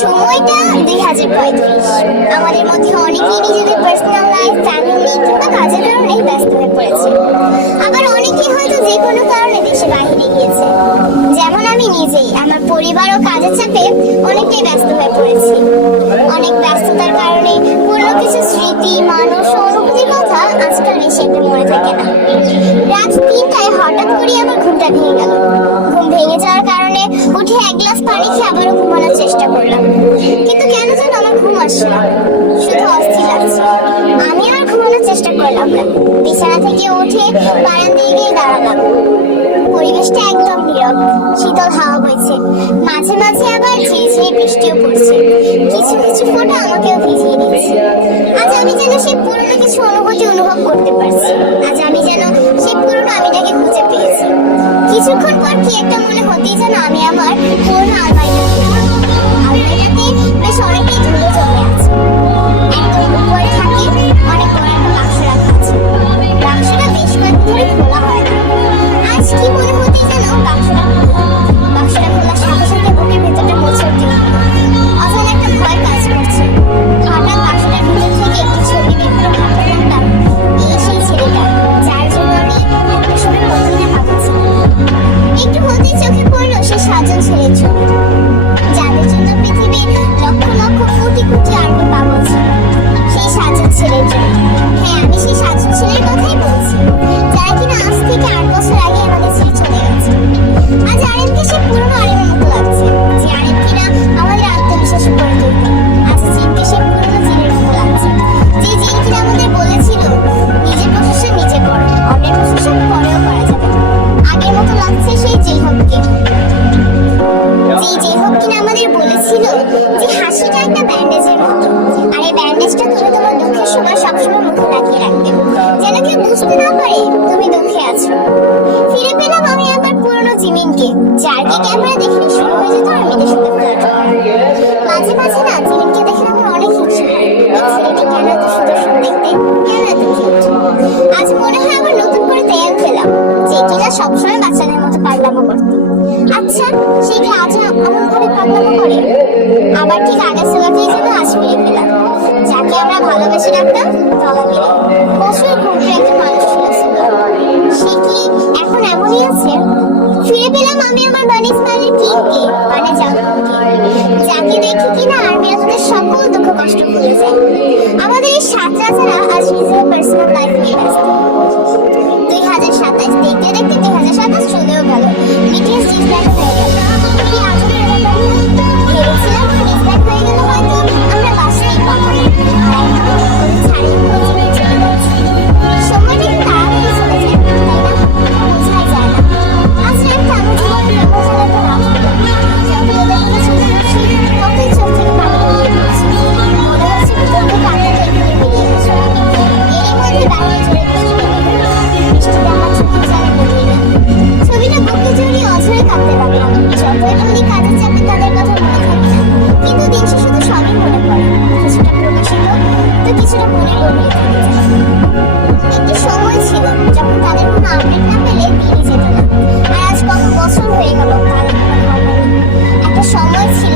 সময়টা 2035। আমাদের মধ্যে অনেকেই নিজেদের পার্সোনাল লাইফ, ফ্যামিলি কিংবা কাজের কারণেই ব্যস্ত হয়ে পড়েছে। আবার অনেকেই হয়তো যে কোনো কারণে দেশে বাইরে গিয়েছে। যেমন আমি নিজেই আমার পরিবার ও কাজের চাপে অনেকটাই ব্যস্ত হয়ে পড়েছি। অনেক ব্যস্ততার কারণে পুরো কিছু স্মৃতি, মানুষ ও অনুভূতির কথা আজকাল বেশি একটা মনে থাকে না। রাত 3টায় হঠাৎ করে আমার ঘুমটা ভেঙে গেল। ঘুম ভেঙে যাওয়ার কারণে উঠে এক গ্লাস পানি খেয়ে আবারও ঘুমানোর চেষ্টা করলাম, কিন্তু কেন যেন আমার ঘুম আসছে না, শুধু অস্থির লাগছে। আমি আর ঘুমানোর চেষ্টা করলাম না, বিছানা থেকে উঠে বারান্দায় গিয়ে দাঁড়ালাম। পরিবেশটা একদম নীরব, শীতল হাওয়া বইছে, মাঝে মাঝে আবার ঝিরিঝিরি বৃষ্টিও পড়ছে। কিছু কিছু ফোঁটা আমাকেও ভিজিয়ে দিচ্ছে। আজ আমি যেন সেই পুরনো কিছু অনুভূতি অনুভব করতে পারছি। আজ আমি যেন সেই পুরনো আমিটাকে খুঁজে পেয়েছি। কিছুক্ষণ পর কি একটা মনে হতেই যেন আমি আমার পুরনো আলমারিটাতে বেশ অনেকটাই ধুলো জমে আছে। একদম উপরে থাকে অনেক বড় একটা বাক্স রাখা আছে। বাক্সটা বেশ কয়েকদিন ধরে খোলা হয় না। আজ কি মনে হতেই যেন বাক্সটা খোলার সাথে সাথে বুকের ভেতরটা মোচড় দিল। অজানা একটা ভয় কাজ করছে। হঠাৎ বাক্সটার ভিতর থেকে একটি ছবি বের করে ভাবতে লাগলাম, এই সেই ছেলেটা যার জন্য আমি একটা সময় কতদিন ভাবছি। একটু হতেই চোখে পড়লো সেই 7জন ছেলের ছবি, যাদের জন্য পৃথিবীর লক্ষ লক্ষ কোটি কোটি আর্মি পাগল ছিল। সেই 7জন ছেলের জন্য, হ্যাঁ আমি সেই 7জন ছেলের কথাই বলছি, যারা কিনা আজ থেকে 8 বছর আগে আমাদের ছেড়ে চলে গেছে। আজ আরেককে সে পুরনো আরেমের মতো লাগছে, যে আরেক কিনা আমাদের আত্মবিশ্বাস করে তুলত। আজ জিনকে সে পুরনো জিনের মতো লাগছে, যে জিন কিনা আমাদের বলেছিল নিজের প্রশংসা নিজে করো, অন্যের প্রশংসা পরেও করা যাবে। আগের মতো লাগছে সেই যেই হোককে, যেই হোক কিনা আমাদের বলেছিল যে হাসিটা একটা ব্যান্ডেজের মতো, আর এই ব্যান্ডেজটা তুমি তোমার দুঃখের সময় সবসময় মুখে লাগিয়ে রাখবে, যেন কেউ বুঝতে না পারে তুমি দুঃখে আছো। ফিরে পেলাম আমি আমার পুরনো জিমিনকে, যারকে ক্যামেরা দেখে শুরু হয়ে যেত আর্মিদের সাথে ফ্লার্ট করা। মাঝে মাঝে না জিমিনকে দেখে আমার অনেক হিংসা হয়। এই ছেলেটি কেন এত সুদর্শন দেখতে, কেন এত কিউট। আজ মনে হয় আবার নতুন করে তেল পেলাম, যে কিনা সবসময় বাচ্চাদের মতো পাগলামো করতো। আচ্ছা, সে কি আজও এমন ভাবে পাগলামো করে? আবার ঠিক আগের ছেলেতেই যেন আজ ফিরে পেলাম, যাকে আমরা ভালোবেসে ডাকতাম তলা মিলে। প্রচুর ঘুমটা একটা মানুষ ছিল। সে কি এখন এমনই আছে? ফিরে পেলাম আমি আমার বানি স্মাইলের কিংকে, মানে জাঙ্কুকে, যাকে দেখে কিনা আর্মিরা তাদের সকল দুঃখ কষ্ট ভুলে যায়। আমাদের এই 7 রাজারা আজ নিজের পার্সোনাল লাইফ নিয়ে ব্যস্ত। 2027 দেখতে দেখতে 2027 চলেও গেল। বিটিএস ডিসব্যাক হয়ে গেল। কি আজকের ব্যাপার না? ভেবেছিলাম ডিসব্যাক হয়ে গেল হয়তো আমরা বাঁচতেই পারবো না, আর এখন ওদের ছাড়িয়ে পুরো জীবন চলে যাচ্ছে। সময়টা কি তাড়াতাড়ি চলে যায়, তাই না? বোঝাই যায় না। আজ রাতটা আমার জীবনে প্রেমজালে তো রাত হলো। যতই ওদের কথা চিন্তা করছি, ততই চোখ থেকে পানি বেরিয়ে পড়ছে। মনে হচ্ছে ভিতরে কান্নাটা এখানে বেরিয়ে গেছে। এরই মধ্যে বাইরে জোরে বৃষ্টি নেমে গেল। বৃষ্টিতে আমার চোখের জলে গড়িয়ে গেল। ছবিটা বুকে জড়িয়ে অঝরে কাঁদতে লাগলাম। যতই বলি কাজের চাপে তাদের কথা মনে থাকে না, কিন্তু দিন শেষে তো সবই মনে পড়ে। কিছুটা প্রকাশিত, তো কিছুটা মনে গভীরে থেকে যায়। একটি সময় ছিল যখন তাদের কোনো আপডেট না পেলে দিনই যেত না, আর আজ কত বছর হয়ে গেল তাদের কোনো খবর নেই। একটা সময় ছিল